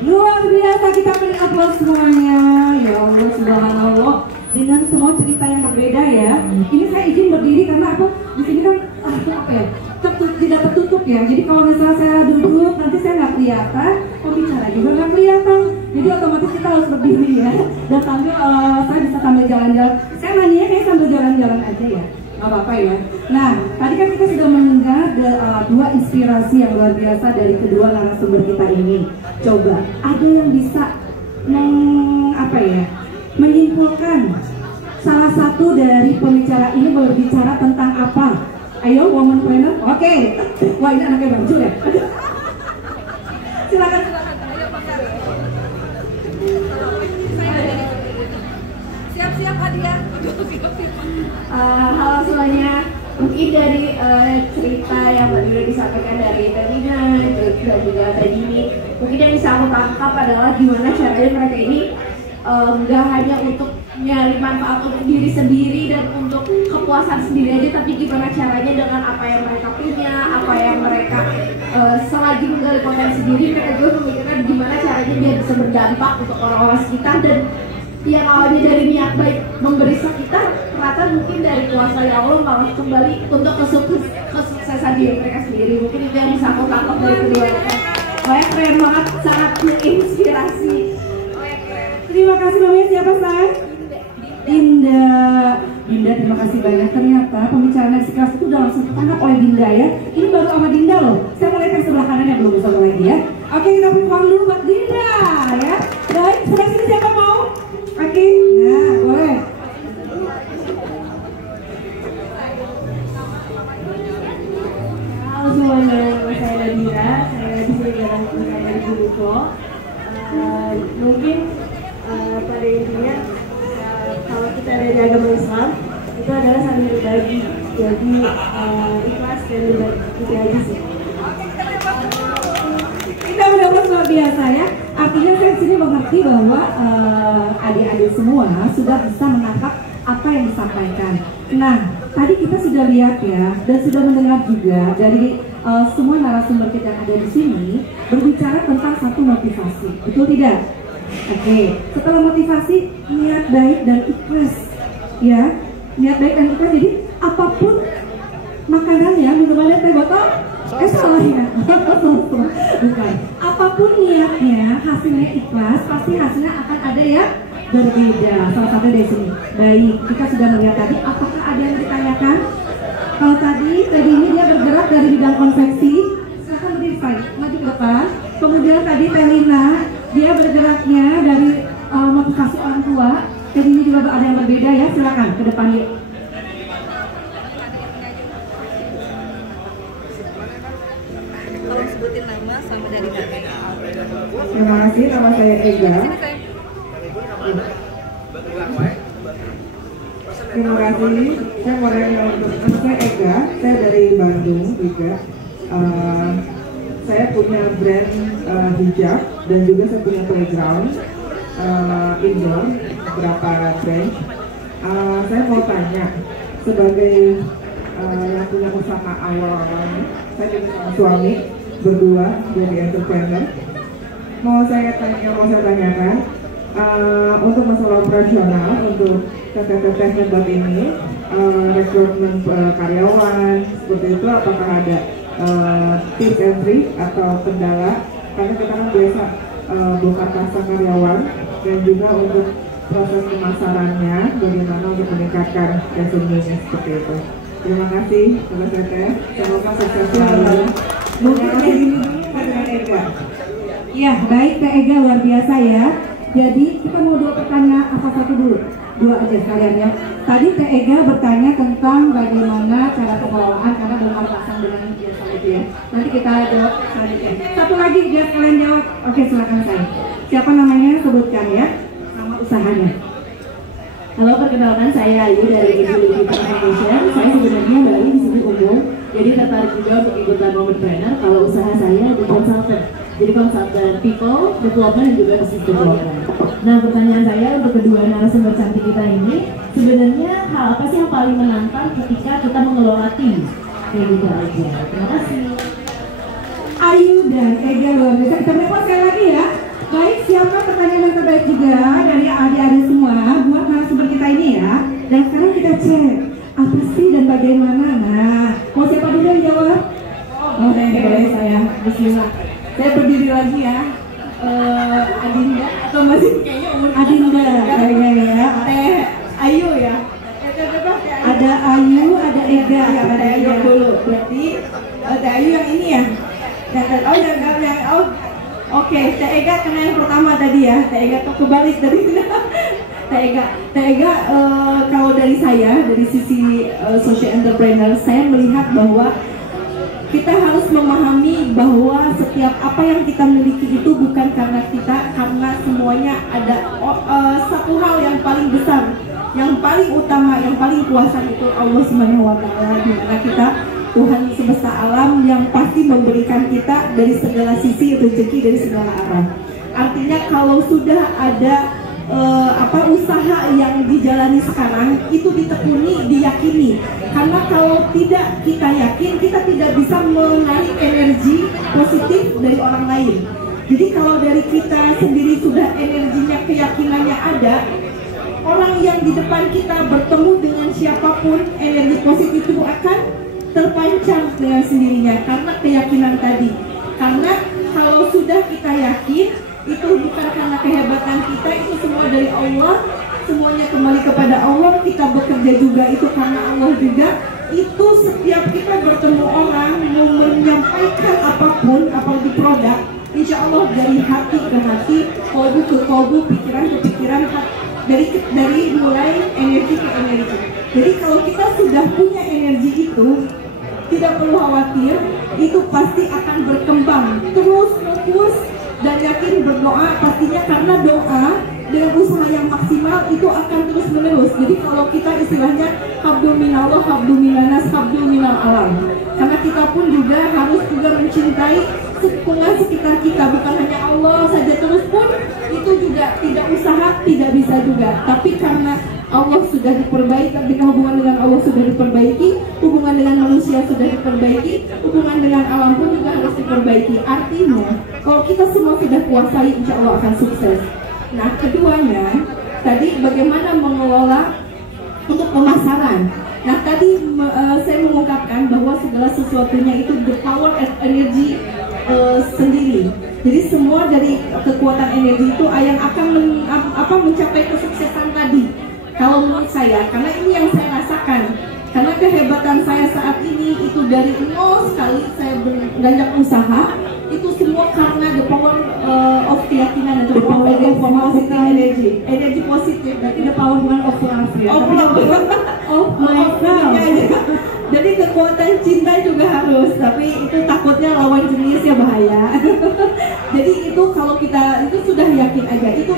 Luar biasa, kita beri aplaus semuanya. Ya Allah, subhanallah. Dengan semua cerita yang berbeda ya. Ini saya izin berdiri karena apa? Di sini kan apa ya? Tidak tertutup ya. Jadi kalau misalnya saya duduk nanti saya nggak kelihatan, pembicara juga nggak kelihatan. Jadi otomatis kita harus berdiri ya. Dan sambil saya bisa sambil jalan-jalan. Saya nanya kayak sambil jalan-jalan aja ya. Nggak apa-apa ya. Nah, tadi kan kita sudah mendengar dua inspirasi yang luar biasa dari kedua narasumber kita ini. Coba, ada yang bisa menyimpulkan salah satu dari pembicara ini berbicara tentang apa? Ayo, woman planner. Oke. Wah, ini anaknya baju ya. Silakan. Siap-siap hadiah. Halo semuanya, mungkin dari cerita yang tadi disampaikan dari Tadina dan juga Tadini, mungkin yang bisa aku tangkap adalah gimana caranya mereka ini nggak hanya untuk nyari manfaat untuk diri sendiri dan untuk kepuasan sendiri aja, tapi gimana caranya dengan apa yang mereka punya, apa yang mereka selagi menggali potensi diri, mereka juga memikirkan gimana caranya biar bisa berdampak untuk orang-orang sekitar. Dan yang awalnya dari niat baik memberi sekitar, ternyata mungkin dari kuasa ya Allah malah kembali untuk kesuksesan diri mereka sendiri. Mungkin itu yang bisa aku tangkap dari keduanya. Wah, keren banget, sangat menginspirasi. Terima kasih, namanya siapa say? Dinda. Dinda, terima kasih banyak. Ternyata pembicaraan Sekelas itu udah langsung tertangkap oleh Dinda ya. Ini baru sama Dinda loh. Saya mulai ke sebelah kanan yang belum satu lagi ya. Oke, kita beri uang dulu buat Dinda ya. Baik, sebelah sini siapa mau? Oke, nah boleh. Halo semuanya, nama saya Nadira. Saya di sini dalam program dari Guruko. Mungkin pada intinya kalau kita ada di agama Islam itu adalah saling berbagi, jadi ikhlas dan berbagi, itu aja sih. Kita mendapat luar biasa ya. Artinya saya di sini mengerti bahwa adik-adik semua sudah bisa menangkap apa yang disampaikan. Nah, tadi kita sudah lihat ya dan sudah mendengar juga dari semua narasumber kita yang ada di sini berbicara tentang satu motivasi, betul tidak? Oke, setelah motivasi, niat baik dan ikhlas, ya, niat baik dan ikhlas. Jadi apapun makanannya, minumannya, teh botol, salah ya, bukan. Apapun niatnya, hasilnya ikhlas, pasti hasilnya akan ada ya berbeda. Salah satu dari sini. Baik, kita sudah melihat tadi. Apakah ada yang ditanyakan? Kalau tadi ini dia bergerak dari bidang konveksi. Silahkan berdiri, maju ke depan. Kemudian tadi Telina, dia bergeraknya dari motivasi orang tua. Jadi ini juga ada yang berbeda ya. Silakan ke depan yuk. Tolong sebutin nama sama dari mana. Terima kasih, nama saya Ega. Terima kasih. Saya mau nama saya Ega. Saya dari Bandung juga. Saya punya brand hijab dan juga saya punya playground indoor beberapa branch. Saya mau tanya sebagai yang punya usaha awal-awalnya, saya juga sama suami berdua jadi entrepreneur. Mau saya tanyakan untuk masalah operasional untuk teteh-teteh hebat ini, rekrutmen karyawan seperti itu, apakah ada tips and trick atau kendala? Karena kita kan biasa bongkar pasang karyawan dan juga untuk proses pemasarannya bagaimana untuk meningkatkan revenue-nya seperti itu. Terima kasih, Sobat Teteh. Semoga sukses selalu. Terima kasih dengan Ega. Iya, baik Teh Ega, luar biasa ya. Jadi kita mau dua pertanyaan, apa satu dulu? Dua aja sekalian ya. Tadi Teh Ega bertanya tentang bagaimana cara pengelolaan karena belum pasang dengan biasa itu ya. Nanti kita jawab selanjutnya. Satu lagi biar kalian jawab. Oke, silakan saya. Siapa namanya? Sebutkan ya. Nama usahanya. Halo, perkenalkan saya Ayu dari Ibu Foundation. Saya sebenarnya dari di sini umum, jadi tertarik juga untuk ikutan Women Planner. Kalau usaha saya di konsultan, jadi konsultan people development dan juga business development. Nah, pertanyaan saya untuk kedua narasumber cantik kita ini, sebenarnya hal apa sih yang paling menantang ketika kita mengelola tim? Kayak gitu aja. Terima kasih. Ayu dan Ega luar biasa. Kita beri sekali lagi ya. Baik, siapa pertanyaan yang terbaik juga dari adik-adik semua buat narasumber kita ini ya. Dan sekarang kita cek apa sih dan bagaimana. Nah, mau siapa dulu yang jawab? Oh, boleh saya. Bismillah. Saya berdiri lagi ya. Adinda atau masih kayaknya umur Adinda kayaknya ya. Teh Ayu ya. Ada Ayu, ada Ega, ada Ayu dulu. Berarti Teh Ayu yang ini ya. Oke, Teh Ega karena yang pertama tadi ya. Teh Ega tuh kebalik dari Teh Ega kalau dari saya dari sisi social entrepreneur, saya melihat bahwa kita harus memahami bahwa setiap apa yang kita miliki itu bukan karena kita, karena semuanya ada satu hal yang paling besar, yang paling utama, yang paling kuasa itu Allah Subhanahu wa Ta'ala, di mana kita Tuhan semesta alam yang pasti memberikan kita dari segala sisi rezeki dari segala arah. Artinya kalau sudah ada usaha yang dijalani sekarang itu ditekuni, diyakini. Karena kalau tidak kita yakin, kita tidak bisa menarik energi positif dari orang lain. Jadi kalau dari kita sendiri sudah energinya, keyakinannya ada, orang yang di depan kita bertemu dengan siapapun, energi positif itu akan terpancar dengan sendirinya karena keyakinan tadi. Karena kalau sudah kita yakin, itu bukan karena kehebatan kita, itu semua dari Allah, semuanya kembali kepada Allah. Kita bekerja juga itu karena Allah juga. Itu setiap kita bertemu orang mau menyampaikan apapun, apalagi produk, insya Allah dari hati ke hati, kolbu ke kolbu, pikiran ke pikiran, dari mulai energi ke energi. Jadi kalau kita sudah punya energi itu, tidak perlu khawatir, itu pasti akan berkembang terus fokus dan yakin berdoa pastinya, karena doa dengan usaha yang maksimal itu akan terus menerus. Jadi kalau kita istilahnya habdu minallah, habdu minanas, habdu minal alam, karena kita pun juga harus juga mencintai lingkungan sekitar kita, bukan hanya Allah saja terus pun itu juga tidak usaha, tidak bisa juga. Tapi karena Allah sudah diperbaiki, ketika hubungan dengan Allah sudah diperbaiki, hubungan dengan manusia sudah diperbaiki, hubungan dengan alam pun juga harus diperbaiki. Artinya kalau kita semua sudah kuasai, insya Allah akan sukses. Nah, keduanya tadi bagaimana mengelola untuk pemasaran. Nah, tadi saya mengungkapkan bahwa segala sesuatunya itu the power of energy sendiri. Jadi semua dari kekuatan energi itu yang akan mencapai kesuksesan tadi. Kalau menurut saya, karena ini yang saya rasakan, karena kehebatan saya saat ini itu dari nol sekali saya beranjak usaha, itu semua karena the power of keyakinan, atau the power of positive energi positif. Berarti the power of love ya. Of myself. Jadi kekuatan cinta juga harus, tapi itu takutnya lawan jenis ya bahaya. Jadi itu kalau kita itu sudah yakin aja, itu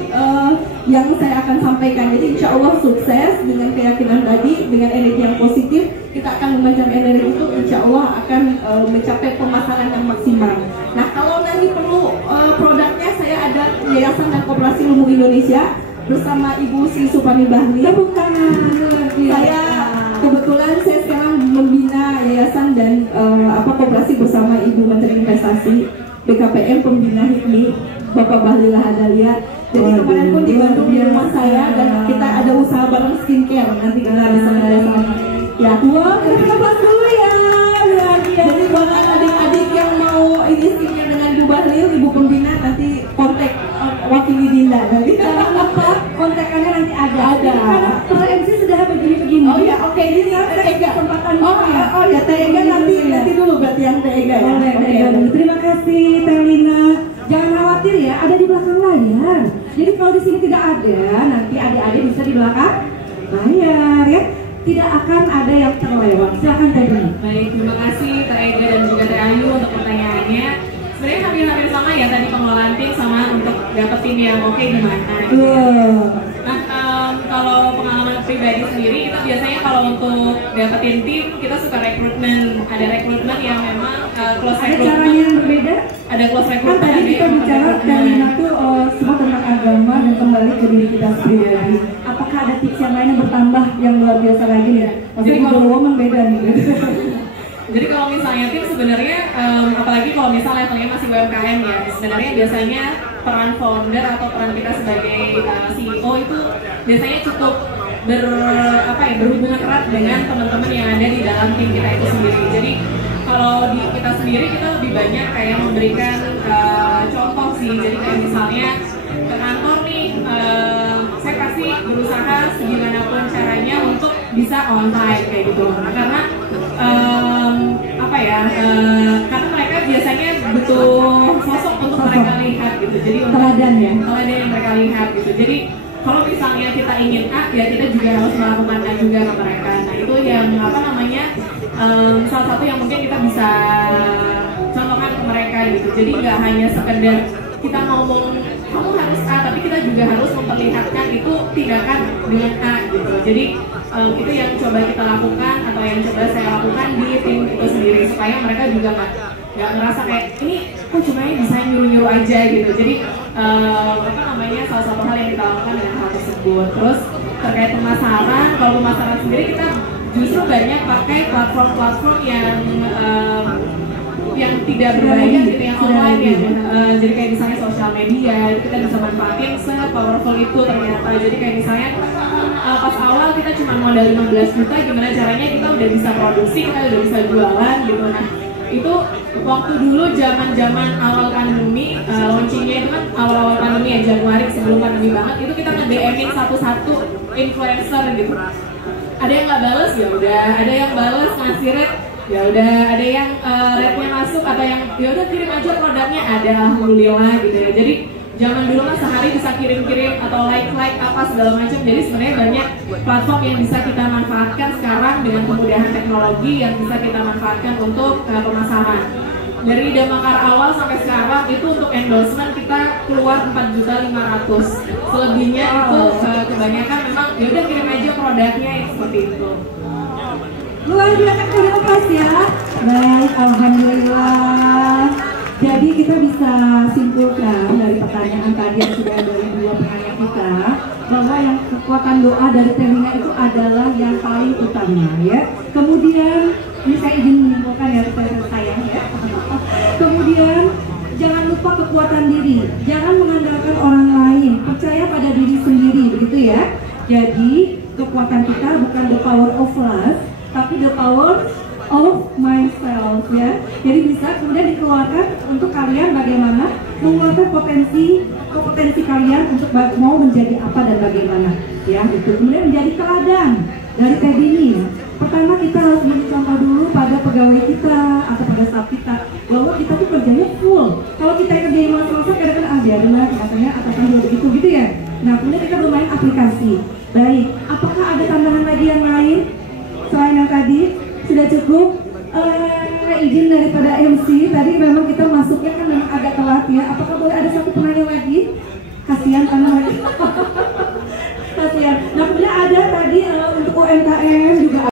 yang saya akan sampaikan. Jadi insya Allah sukses dengan keyakinan tadi, dengan energi yang positif, kita akan memancar energi itu, insya Allah akan mencapai pemasaran yang maksimal. Nah, kalau nanti perlu produknya, saya ada Yayasan dan Koperasi Lumbung Indonesia bersama Ibu Sri Supani Bahli. Tepuk tangan. Saya kebetulan saya sekarang membina yayasan dan koperasi bersama Ibu Menteri Investasi, BKPM, pembina HIKMI, Bapak Bahlil Hadalia. Jadi kemarin pun dibantu di rumah saya dan kita ada usaha bareng skincare. Nanti kita bisa bersama. Ya, kita bahas dulu ya. Jadi buat adik-adik yang mau ini skincare dengan Bu Bahlil, Ibu Pembina, nanti kontak wakili Dinda. Nanti jangan lupa kontakannya nanti ada. Kalau MC sudah begini-begini. Oh ya, oke. Ini Teh Ega kesempatan. Oh ya, Teh Ega nanti dulu berarti yang Teh Ega ya. Oke. Terima kasih Teh Lina. Jangan khawatir ya, ada di belakang layar. Jadi kalau di sini tidak ada, nanti adik-adik bisa di belakang layar ya. Tidak akan ada yang terlewat. Silakan Teh Lina. Baik, terima kasih Teh Ega dan juga Teh Ayu untuk pertanyaannya. Sebenarnya hampir-hampir sama ya tadi pengelolaan tim sama untuk dapetin yang oke gimana. Nah, kalau pengalaman pribadi sendiri itu biasanya kalau untuk dapetin tim kita suka rekrutmen. Ada rekrutmen yang memang close recruitment. Ada caranya yang berbeda? Ada close recruitment. Kan tadi kita bicara Lina tuh semua tentang agama dan kembali ke diri kita pribadi. Apakah ada tips yang lain yang bertambah yang luar biasa lagi ya? Maksudnya kalau woman beda nih. Jadi kalau misalnya tim sebenarnya apalagi apalagi kalau misalnya levelnya masih UMKM ya, sebenarnya biasanya peran founder atau peran kita sebagai CEO itu biasanya cukup berhubungan erat dengan teman-teman yang ada di dalam tim kita itu sendiri. Jadi kalau di kita sendiri kita lebih banyak kayak memberikan contoh sih. Jadi kayak misalnya ke kantor nih, saya pasti berusaha segimanapun caranya untuk bisa on time kayak gitu. Karena karena mereka biasanya butuh sosok untuk mereka lihat gitu. Jadi Teladan ya? Teladan yang mereka lihat gitu. Jadi kalau misalnya kita ingin A, ya kita juga harus melakukan A juga ke mereka. Nah itu yang salah satu yang mungkin kita bisa contohkan ke mereka gitu. Jadi nggak hanya sekedar kita ngomong kamu harus A, tapi kita juga harus memperlihatkan itu tindakan dengan A gitu. Jadi itu yang coba kita lakukan atau yang coba saya lakukan di tim itu sendiri supaya mereka juga nggak ngerasa kayak ini kok cuma bisa nyuruh-nyuruh aja gitu. Jadi salah satu hal yang kita lakukan dengan hal tersebut. Terus terkait pemasaran, kalau pemasaran sendiri kita justru banyak pakai platform-platform yang tidak berbayar gitu, yang online ya. Jadi kayak misalnya sosial media itu kita bisa manfaatin se-powerful itu ternyata. Jadi kayak misalnya pas awal kita cuma modal 15 juta, gimana caranya kita udah bisa produksi, kita udah bisa jualan gitu. Nah itu waktu dulu zaman awal pandemi, launchingnya itu kan awal pandemi ya, Januari sebelum pandemi banget, itu kita nge-DM-in satu-satu influencer gitu. Ada yang nggak bales ya udah, ada yang bales ngasih rate ya udah, ada yang rate-nya masuk atau yang ya udah kirim aja produknya, ada, alhamdulillah gitu ya. Jadi zaman dulu kan sehari bisa kirim-kirim atau like apa segala macam. Jadi sebenarnya banyak platform yang bisa kita manfaatkan sekarang dengan kemudahan teknologi yang bisa kita manfaatkan untuk pemasaran. Dari Damakar awal sampai sekarang itu untuk endorsement kita keluar 4.500.000. Selebihnya itu kebanyakan memang ya udah kirim aja produknya seperti itu. Luar biasa, terima kasih ya. Baik, alhamdulillah. Jadi kita bisa simpulkan dari pertanyaan tadi yang sudah dari dua penanya kita bahwa yang kekuatan doa dari Telina itu adalah yang paling utama ya. Kemudian ini saya izin menyimpulkan ya saya ya. Kemudian jangan lupa kekuatan diri, jangan mengandalkan orang lain, percaya pada diri sendiri begitu ya. Jadi kekuatan kita bukan the power of love, tapi the power of myself ya. Jadi bisa kemudian dikeluarkan untuk kalian bagaimana mengeluarkan potensi kalian untuk mau menjadi apa dan bagaimana ya itu. Kemudian menjadi teladan dari Teh Dini. Pertama kita harus menjadi contoh dulu pada pegawai kita atau pada staff kita bahwa kita tuh kerjanya full. Kalau kita kerjain masalah kadang-kadang biarlah katanya atasan juga begitu gitu ya. Nah kemudian kita bermain aplikasi. Baik, apakah ada tambahan lagi yang lain selain yang tadi? Sudah cukup? Izin daripada MC, tadi memang kita masuknya kan memang agak telat ya. Apakah boleh ada satu penanya lagi? Kasihan karena lagi. Kasihan. Nah kemudian ada tadi untuk UMKM juga